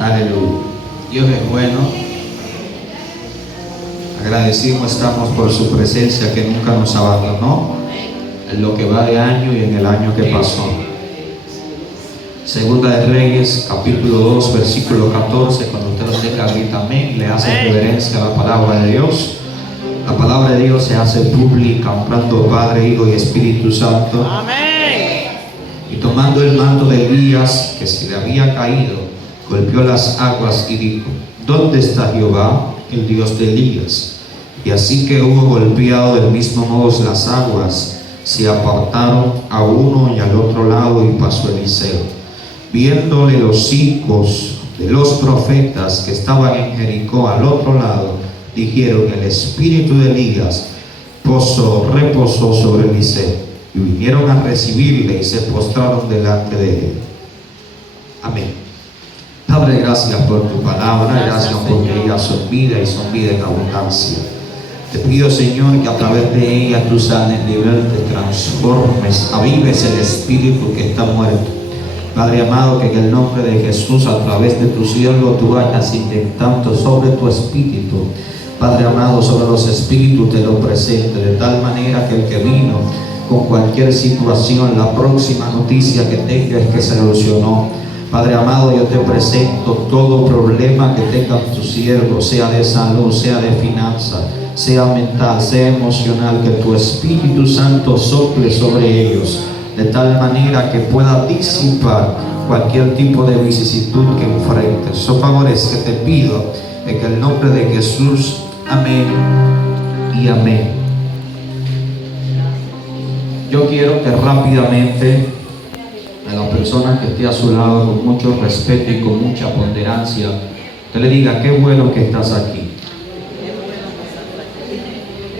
Aleluya. Dios es bueno. Agradecidos estamos por su presencia que nunca nos abandonó en lo que va de año y en el año que pasó. Segunda de Reyes, capítulo 2, versículo 14. Cuando usted lo tenga, grita amén, le hace reverencia a la palabra de Dios. La palabra de Dios se hace pública, honrando Padre, Hijo y Espíritu Santo. Amén. Y tomando el manto de Elías, que se le había caído, golpeó las aguas y dijo: ¿Dónde está Jehová, el Dios de Elías? Y así que hubo golpeado del mismo modo las aguas, se apartaron a uno y al otro lado, y pasó Eliseo. Viéndole los hijos de los profetas que estaban en Jericó al otro lado, dijeron: el espíritu de Elías reposó sobre Eliseo. Y vinieron a recibirle y se postraron delante de él. Amén. Padre, gracias por tu palabra, gracias porque ellas son vida y son vida en abundancia. Te pido, Señor, que a través de ella tú sanes, libertes, transformes, avives el espíritu que está muerto. Padre amado, que en el nombre de Jesús, a través de tu siervo, tú vayas inyectando sobre tu espíritu, Padre amado, sobre los espíritus te lo presente, de tal manera que el que vino con cualquier situación, la próxima noticia que tenga es que se solucionó. Padre amado, yo te presento todo problema que tenga tu siervo, sea de salud, sea de finanzas, sea mental, sea emocional, que tu Espíritu Santo sople sobre ellos, de tal manera que pueda disipar cualquier tipo de vicisitud que enfrentes. Son favores que te pido en el nombre de Jesús. Amén y amén. Yo quiero que rápidamente a la persona que esté a su lado, con mucho respeto y con mucha ponderancia, usted le diga: qué bueno que estás aquí.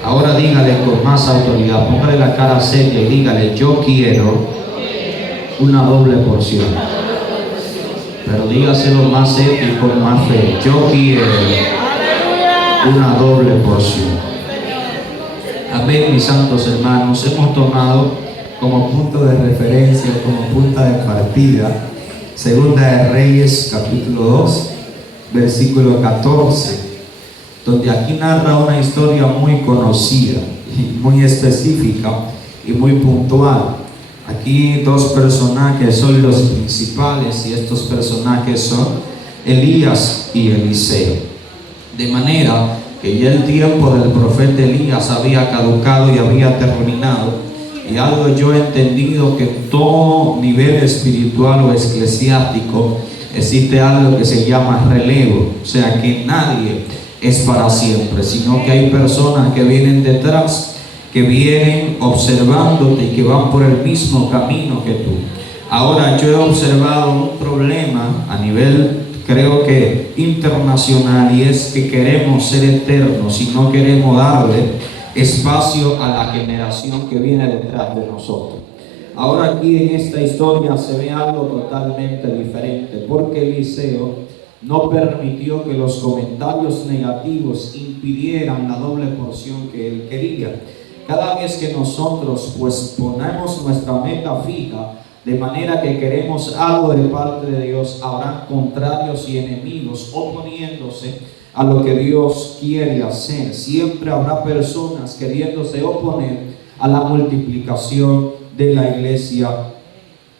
Ahora dígale con más autoridad, póngale la cara seria y dígale: yo quiero una doble porción. Pero dígaselo más serio y con más fe: yo quiero una doble porción. Amén, mis santos hermanos. Hemos tomado como punto de referencia, como punta de partida, Segunda de Reyes, capítulo 2, versículo 14, donde aquí narra una historia muy conocida, muy específica y muy puntual. Aquí dos personajes son los principales, y estos personajes son Elías y Eliseo. De manera que ya el tiempo del profeta Elías había caducado y había terminado. Y algo yo he entendido, que en todo nivel espiritual o eclesiástico existe algo que se llama relevo. O sea, que nadie es para siempre, sino que hay personas que vienen detrás, que vienen observándote y que van por el mismo camino que tú. Ahora, yo he observado un problema a nivel, creo que internacional, y es que queremos ser eternos y no queremos darle espacio a la generación que viene detrás de nosotros. Ahora aquí en esta historia se ve algo totalmente diferente, porque Eliseo no permitió que los comentarios negativos impidieran la doble porción que él quería. Cada vez que nosotros pues ponemos nuestra meta fija, de manera que queremos algo de parte de Dios, habrá contrarios y enemigos oponiéndose a lo que Dios quiere hacer. Siempre habrá personas queriéndose oponer a la multiplicación de la iglesia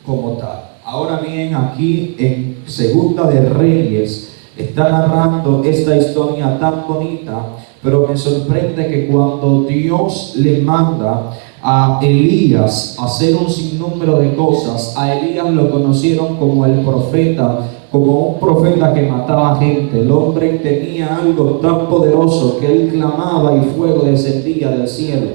como tal. Ahora bien, aquí en Segunda de Reyes está narrando esta historia tan bonita, pero me sorprende que cuando Dios le manda a Elías a hacer un sinnúmero de cosas, a Elías lo conocieron como el profeta, como un profeta que mataba gente. El hombre tenía algo tan poderoso que él clamaba y fuego descendía del cielo,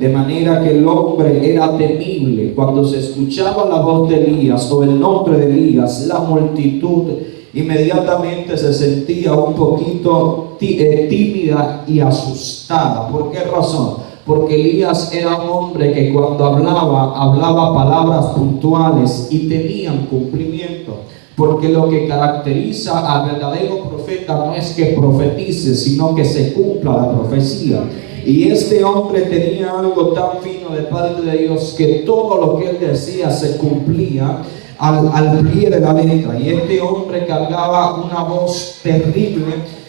de manera que el hombre era temible. Cuando se escuchaba la voz de Elías o el nombre de Elías, la multitud inmediatamente se sentía un poquito tímida y asustada. ¿Por qué razón? Porque Elías era un hombre que cuando hablaba palabras puntuales y tenían cumplimiento. Porque lo que caracteriza al verdadero profeta no es que profetice, sino que se cumpla la profecía. Y este hombre tenía algo tan fino de parte de Dios que todo lo que él decía se cumplía al pie de la letra. Y este hombre cargaba una voz terrible,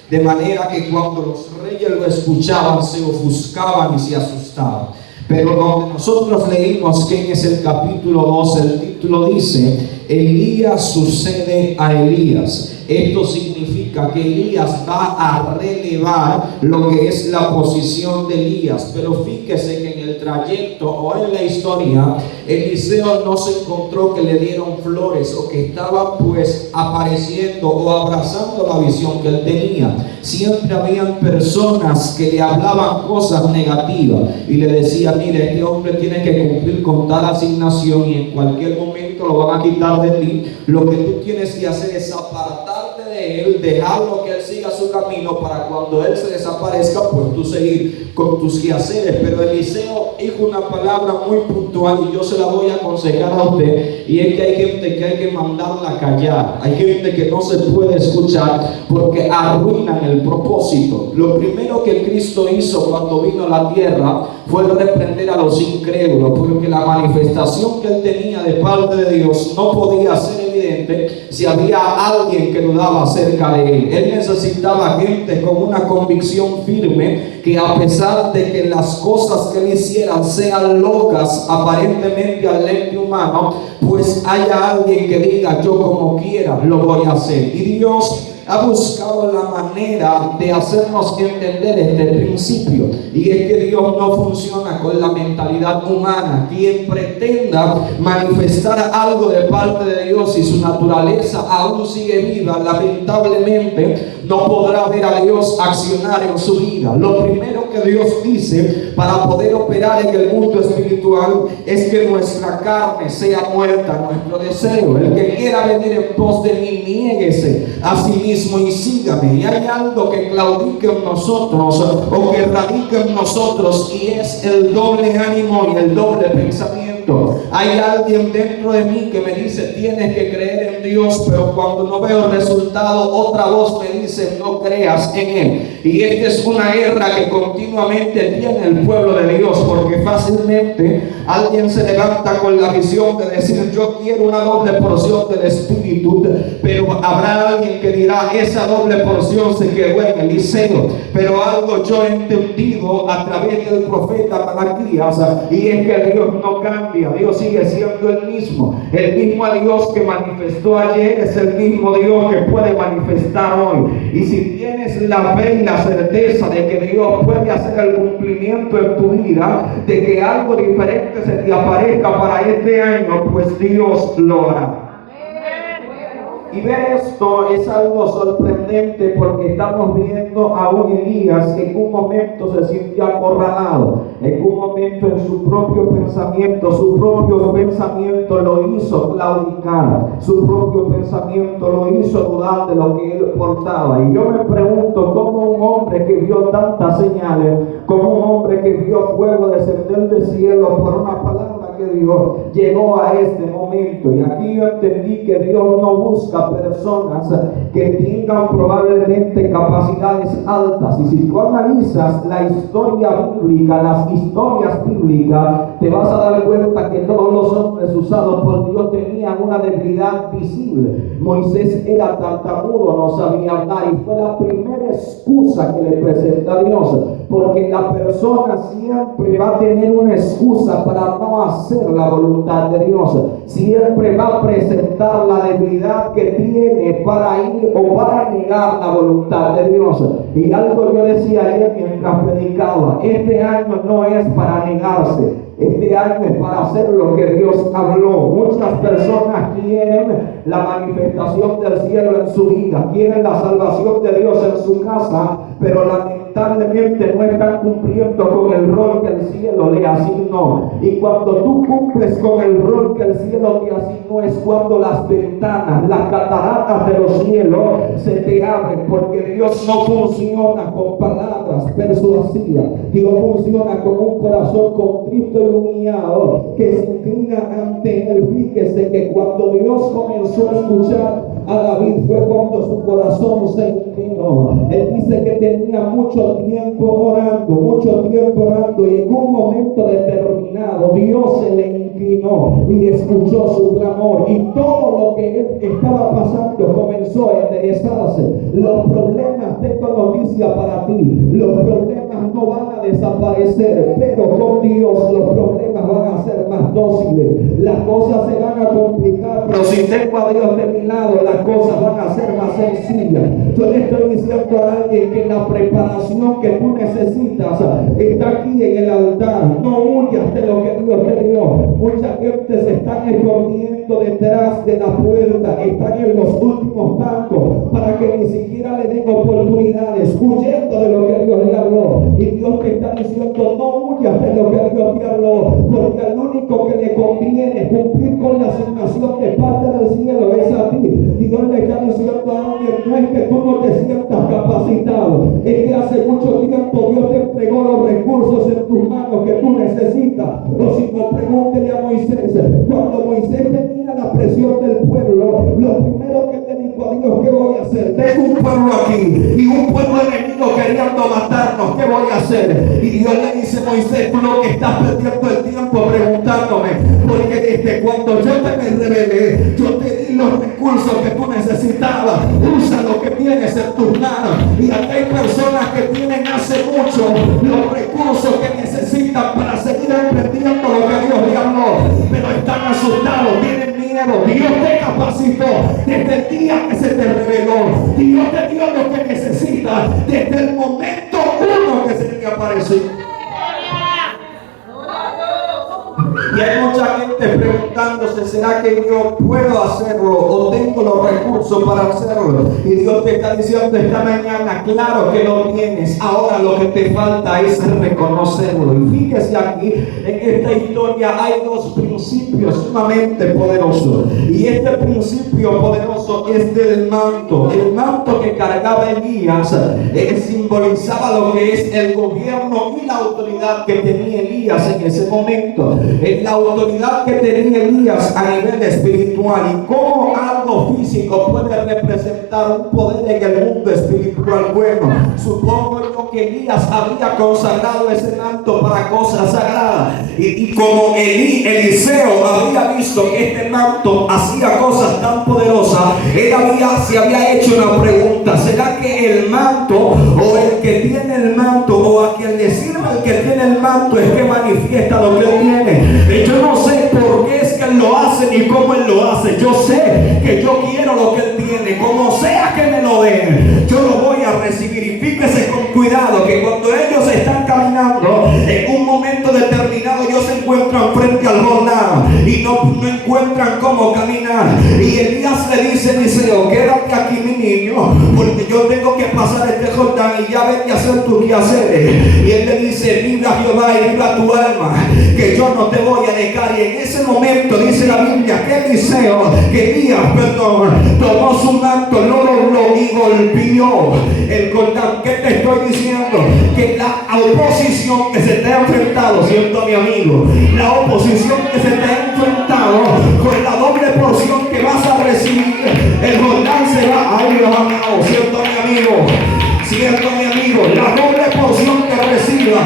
de manera que cuando los reyes lo escuchaban se ofuscaban y se asustaban. Pero donde nosotros leímos que en el capítulo 2, el título dice: Elías sucede a Elías. Esto significa que Elías va a relevar lo que es la posición de Elías. Pero fíjese que en el trayecto o en la historia, Eliseo no se encontró que le dieron flores o que estaba pues apareciendo o abrazando la visión que él tenía. Siempre habían personas que le hablaban cosas negativas y le decían: mire, este hombre tiene que cumplir con tal asignación y en cualquier momento lo van a quitar de ti. Lo que tú tienes que hacer es apartarte de él, dejarlo que él siga su camino, para cuando él se desaparezca, pues tú seguir con tus quehaceres. Pero Eliseo dijo una palabra muy puntual y yo se la voy a aconsejar a usted, y es que hay gente que hay que mandarla a callar. Hay gente que no se puede escuchar porque arruinan el propósito. Lo primero que Cristo hizo cuando vino a la tierra fue reprender a los incrédulos, porque la manifestación que él tenía de parte de Dios no podía ser evidente si había alguien que dudaba acerca de él. Él necesitaba gente con una convicción firme, que a pesar de que las cosas que él hiciera sean locas aparentemente al lente humano, pues haya alguien que diga: yo como quiera lo voy a hacer. Y Dios ha buscado la manera de hacernos entender este principio, y es que Dios no funciona con la mentalidad humana. Quien pretenda manifestar algo de parte de Dios y su naturaleza aún sigue viva, lamentablemente no podrá ver a Dios accionar en su vida. Lo primero que Dios dice para poder operar en el mundo espiritual es que nuestra carne sea muerta, nuestro deseo. El que quiera venir en pos de mí, niéguese a sí mismo y sígame. Y hay algo que claudica en nosotros o que radica en nosotros, y es el doble ánimo y el doble pensamiento. Hay alguien dentro de mí que me dice: tienes que creer en Dios, pero cuando no veo el resultado, otra voz me dice: no creas en Él. Y esta es una guerra que continuamente tiene el pueblo de Dios, porque fácilmente alguien se levanta con la visión de decir: yo quiero una doble porción del Espíritu, pero habrá alguien que dirá: esa doble porción se quedó en Eliseo. Pero algo yo he entendido a través del profeta Malaquías, y es que Dios no cambia. Dios sigue siendo el mismo. El mismo Dios que manifestó ayer es el mismo Dios que puede manifestar hoy. Y si tienes la fe y la certeza de que Dios puede hacer el cumplimiento en tu vida, de que algo diferente se te aparezca para este año, pues Dios lo hará. Y ver esto es algo sorprendente, porque estamos viendo a un Elías que en un momento se sintió acorralado, en un momento en su propio pensamiento lo hizo claudicar, su propio pensamiento lo hizo dudar de lo que él portaba. Y yo me pregunto cómo un hombre que vio tantas señales, como un hombre que vio fuego descender del cielo por una palabra que Dios, llegó a este momento. Y aquí yo entendí que Dios no busca personas que tengan probablemente capacidades altas. Y si tú analizas la historia bíblica, las historias bíblicas, te vas a dar cuenta que todos los hombres usados por Dios tenían una debilidad visible. Moisés era tartamudo, no sabía hablar, y fue la primera excusa que le presenta a Dios, porque la persona siempre va a tener una excusa para no hacer la voluntad de Dios. Siempre va a presentar la debilidad que tiene para ir o para negar la voluntad de Dios. Y algo yo decía ayer mientras predicaba: este año no es para negarse, este año es para hacer lo que Dios habló. Muchas personas quieren la manifestación del cielo en su vida, quieren la salvación de Dios en su casa, pero lamentablemente no están cumpliendo con el rol que el cielo le asignó. Y cuando tú cumples con el rol que el cielo te asignó, es cuando las ventanas, las cataratas de los cielos se te abren, porque Dios no funciona con palabras persuasivas. Dios funciona con un corazón contrito y humillado que se inclina ante él. Fíjese que cuando Dios comenzó a escuchar a David fue cuando su corazón se inclinó. Él dice que tenía mucho mucho tiempo orando, y en un momento determinado Dios se le inclinó y escuchó su clamor, y todo lo que él estaba pasando comenzó a enderezarse. Los problemas, tengo noticia para ti, los problemas no van a desaparecer, pero con Dios los problemas van a ser más dóciles. Las cosas se van a complicar, pero si tengo a Dios de mi lado, las cosas van a ser más sencillas. Yo le estoy diciendo a alguien que la preparación que tú necesitas está aquí en el altar. No huyas de lo que Dios te dio. Mucha gente se están escondiendo detrás de la puerta, están en los últimos bancos para que ni siquiera le den oportunidades, huyendo de lo que Dios le habló. Y Dios te está diciendo: no huyas de lo que Dios te habló, porque al único que le conviene cumplir con la asignación de parte del cielo es a ti. Dios le está diciendo a alguien: no es que tú no te sientas capacitado, es que hace mucho tiempo Dios te entregó los recursos en tus manos que tú necesitas. O si no, pregúntele a Moisés. Cuando Moisés tenía la presión del pueblo, lo primero que le dijo a Dios: ¿qué voy a hacer? Tengo un pueblo aquí y un pueblo enemigo queriendo matarnos, ¿qué voy a hacer? Y Dios le dice: Moisés, tú lo que estás perdiendo el tiempo preguntándome, porque desde cuando yo te me revelé, yo te di los recursos que tú necesitabas. Usa lo que tienes en tus manos. Y aquí hay personas que tienen hace mucho los recursos que necesitan para seguir emprendiendo lo que Dios le habló, pero están asustados, tienen miedo. Dios te capacitó desde el día que se te reveló. Dios te dio lo que necesitas desde el momento uno que se te apareció. Y hay mucha gente preguntándose: ¿será que yo puedo hacerlo o tengo los recursos para hacerlo? Y Dios te está diciendo esta mañana: claro que lo tienes. Ahora lo que te falta es reconocerlo. Y fíjese aquí, en esta historia hay dos principios sumamente poderosos. Y este principio poderoso es del manto. El manto que cargaba Elías simbolizaba lo que es el gobierno y la autoridad que tenía Elías en ese momento. La autoridad que tenía Elías a nivel espiritual, y cómo algo físico puede representar un poder en el mundo espiritual. Bueno, supongo yo que Elías había consagrado ese manto para cosas sagradas, y como Eliseo había visto que este manto hacía cosas tan poderosas, él se había hecho una pregunta: ¿será que el manto o el que tiene el manto o a quien le sirva el que tiene el manto es que manifiesta lo que él tiene? Yo no sé por qué es que él lo hace ni cómo él lo hace. Yo sé que yo quiero lo que él tiene. Como sea que me lo den, yo lo voy a recibir. Y fíjese con cuidado que cuando ellos están caminando, en un momento determinado ellos se encuentran frente al Jordán y no encuentran cómo caminar. Y Elías le dice a Eliseo: quédate aquí, mi niño, porque yo tengo que pasar este Jordán y ya vete a hacer tus quehaceres. Y él le dice: viva Jehová y viva tu alma, que yo no te voy a dejar. Y en ese momento dice la Biblia que Elías tomó su manto, lo dobló y golpeó el Jordán. ¿Qué te estoy diciendo? Que la oposición que se te ha enfrentado, siento mi amigo, la oposición que se te ha enfrentado con la doble porción que vas a recibir, el Jordán se va. Ay, Dios amado, siento mi amigo, la doble porción que reciba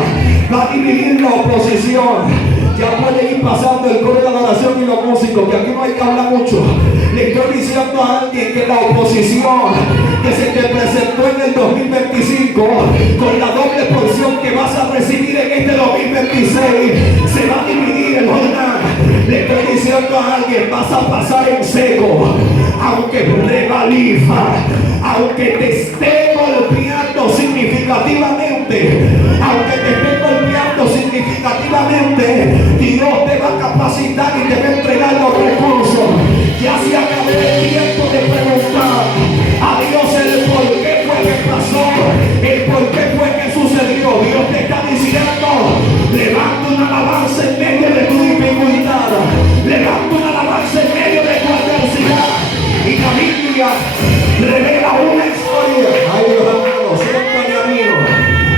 va a dividir la oposición. Ya puede ir pasando el coro de la oración y los músicos, que aquí no hay que hablar mucho. Le estoy diciendo a alguien que la oposición que se te presentó en el 2025, con la doble porción que vas a recibir en este 2026, se va a dividir el Jordán. Le estoy diciendo a alguien: vas a pasar en seco, aunque revalifa, aunque te esté golpeando significativamente, Dios te va a capacitar y te va a entregar los recursos. Ya se acabó el tiempo de preguntar a Dios el por qué fue que pasó, el por qué fue que sucedió. Dios te está diciendo: levanta una alabanza en medio de tu dificultad, levanta una alabanza en medio de tu adversidad. Y la Biblia revela una historia. Ay, Dios amado, siempre mi amigo,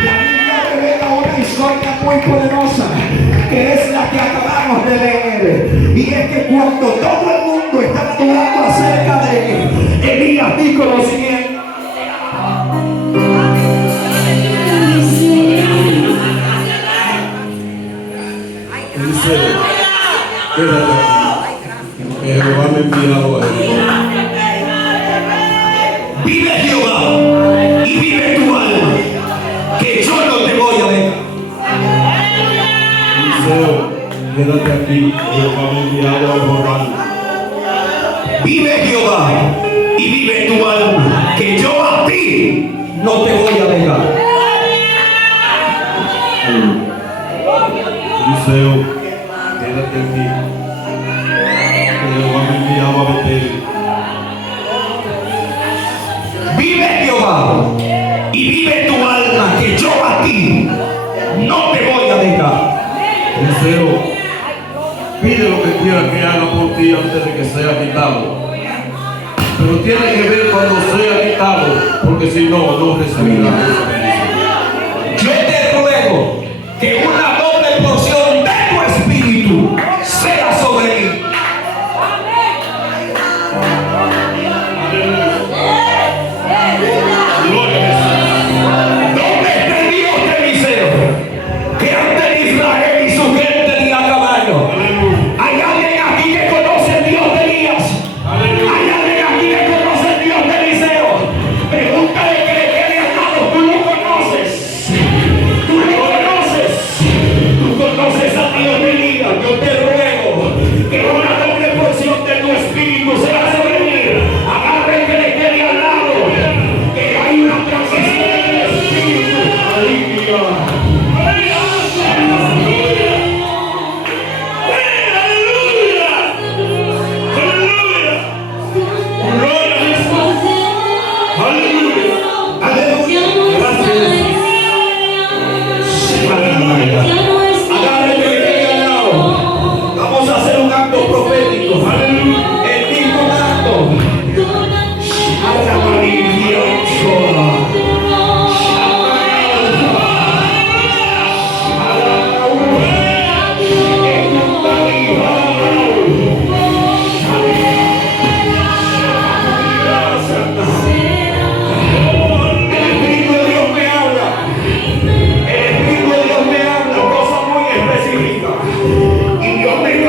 la Biblia revela una historia muy poderosa, que es la que acabamos de leer. Y es que cuando todo el mundo está hablando acerca de Elías, dijo lo siguiente: Eliseo, quédate aquí, que Jehová me ha enviado a él. Vive Jehová y vive tu alma, que yo no te voy a dejar. Eliseo, quédate aquí, que Jehová me ha enviado a Jordán. Vive Jehová y vive tu alma, que yo a ti no te voy a dejar. Eliseo, quédate aquí, que Jehová me ha enviado a Betel. Vive Jehová y vive tu alma, que yo a ti no te voy a dejar. Eliseo, pide lo que quiera que haga por ti antes de que sea quitado. Pero tiene que ver cuando sea quitado, porque si no, no recibirás esa bendición. Yo te ruego que una doble porción de tu espíritu sea sobre mí. ¿Dónde está el Dios de Eliseo? Que ante Israel y su gente tenía caballo. Hay alguien aquí que conoce el Dios de Elías. Hay alguien aquí que conoce el Dios de Eliseo. Pregúntale que le quede al lado. Tú lo conoces. Tú lo conoces. Tú conoces a Dios de Elías. Yo te ruego que una doble porción de tu espíritu sea sobre mí. Agarre el que le quede al lado. Que hay una transición del espíritu. Aleluya. Agarre que le quede al lado. Vamos a hacer un acto profético. El mismo acto.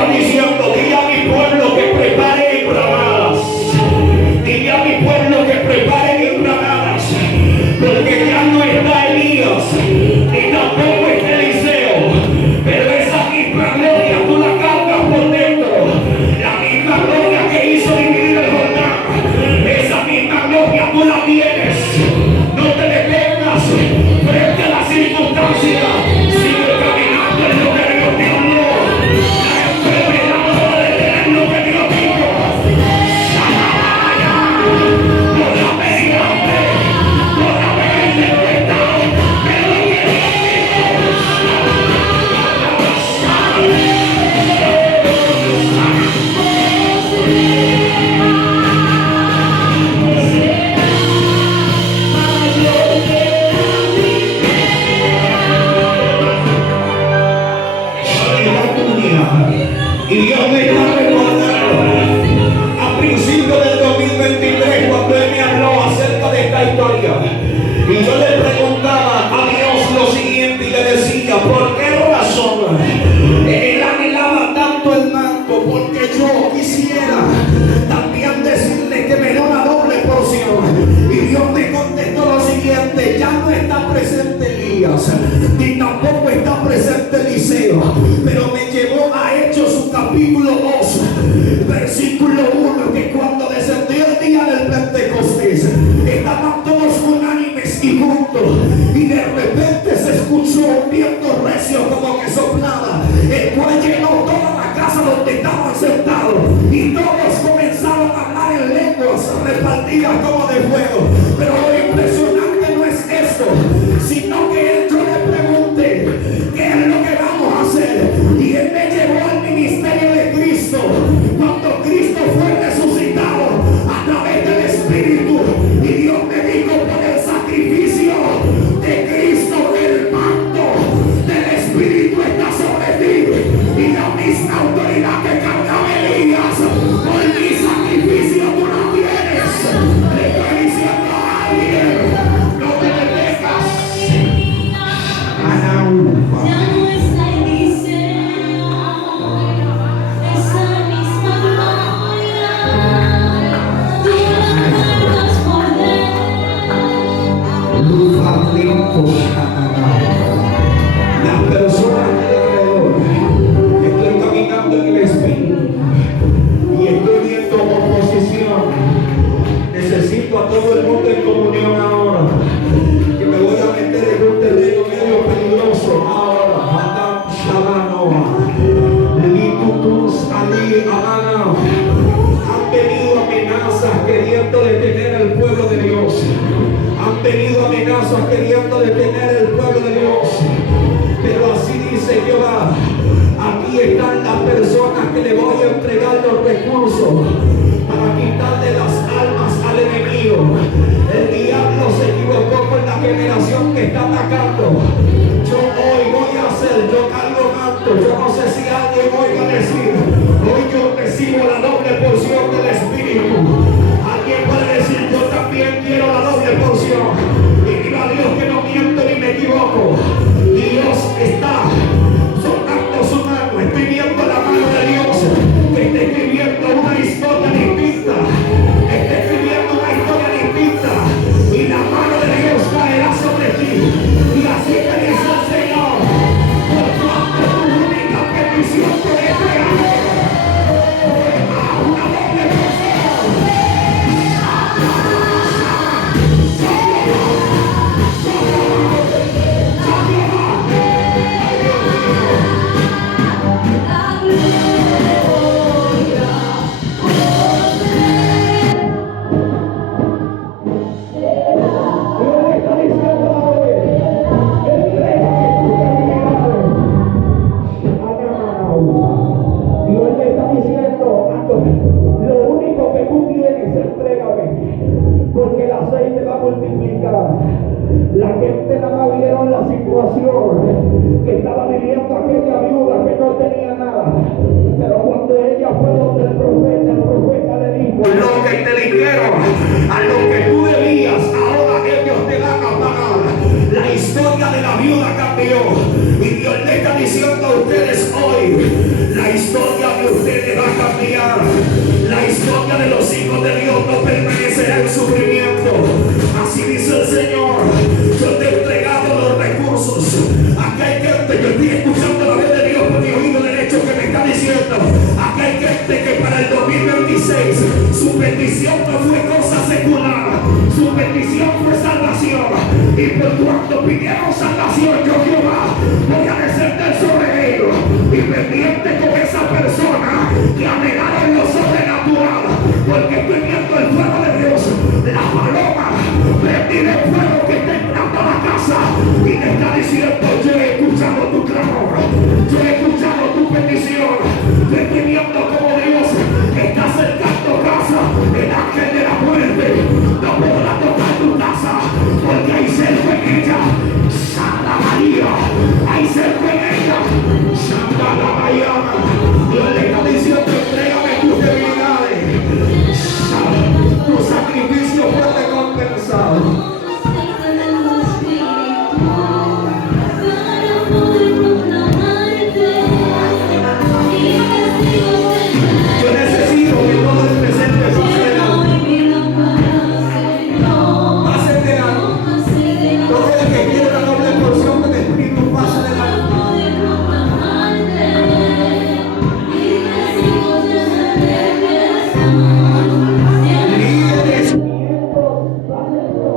Diciendo, dile a mi pueblo que prepare enramadas. Dile a mi pueblo que prepare enramadas. Porque ya no está Elías, ni tampoco está Eliseo. Pero esa misma gloria tú la cargas por dentro. La misma gloria que hizo dividir el Jordán. Esa misma gloria tú la tienes. No te detengas frente a la circunstancia. Sigue caminando en lo que Dios te habló. Y Dios me está recordando a principios del 2023 cuando Él me habló acerca de esta historia. Y yo le preguntaba a Dios lo siguiente y le decía, ¿por qué razón Él anhelaba tanto el manto? Porque yo quisiera también decirle que me dé una doble porción. Y Dios me contestó lo siguiente, ya no está presente Elías, ni tampoco está presente Eliseo, pero me llevó a Hechos capítulo 2, versículo 1, que cuando descendió el día del Pentecostés, estaban todos unánimes y juntos, y de repente se escuchó un viento recio como que soplaba, el cual llenó toda la casa donde estaban sentados, y todos comenzaron a hablar en lenguas repartidas como de fuego. Pero lo impresionante no es esto, sino que yo le pregunté, ¿qué es lo que vamos a hacer? Y Él me llevó al ministerio de Cristo, cuando Cristo fue resucitado a través del Espíritu, y Dios me dijo, por el sacrificio de Cristo, el manto del Espíritu está sobre ti, y la misma autoridad que cargaba Elías, por mi sacrificio tú la tienes. Le estoy diciendo a alguien que le voy a entregar los recursos para quitarle las almas al enemigo. El diablo se equivocó con la generación que está atacando. Yo hoy voy a hacer, yo cargo manto. Yo no sé si alguien hoy va a decir, hoy yo recibo la doble porción del Espíritu. Alguien puede decir, yo también quiero la doble porción. Y viva Dios que no miento ni me equivoco. Dios está soltando su mano. Estoy viendo la mano de Dios que está escribiendo una historia distinta. Está escribiendo una historia distinta. Y la mano de Dios caerá sobre ti. Y así te dice el Señor. Por cuanto tu única petición te he entregado. Una doble porción. Dios le está diciendo, lo único que tú tienes, entrégame, porque el aceite va a multiplicar. La gente nada más vieron la situación que estaba viviendo aquella viuda que no tenía nada, pero cuando ella fue donde el profeta le dijo, lo que te dijeron, a lo que tú debías, ahora ellos te van a pagar. La historia de la viuda cambió y Dios le está diciendo a ustedes hoy, la historia de ustedes va a cambiar. La historia de los hijos de Dios no permanecerá en sufrimiento. Así dice el Señor. Yo te he entregado los recursos. Acá hay gente, yo estoy escuchando la voz de Dios por mi oído derecho que me está diciendo, acá hay gente que para el 2026 su petición no fue cosa secular, su petición fue salvación. Y por cuanto pidieron salvación, yo Jehová voy a descender sobre ellos y pendiente con esa persona que anhelaba en lo sobrenatural, porque estoy viendo el fuego de Dios, la paloma prendida el fuego que está entrando a la casa y te está diciendo, yo he escuchado tu clamor, yo he escuchado tu petición, yo estoy viendo como Dios está acercando casa. El ángel de la muerte no podrá tocar tu casa, porque hay cerco en ella. Santa María, hay cerco en ella. Santa María, Dios le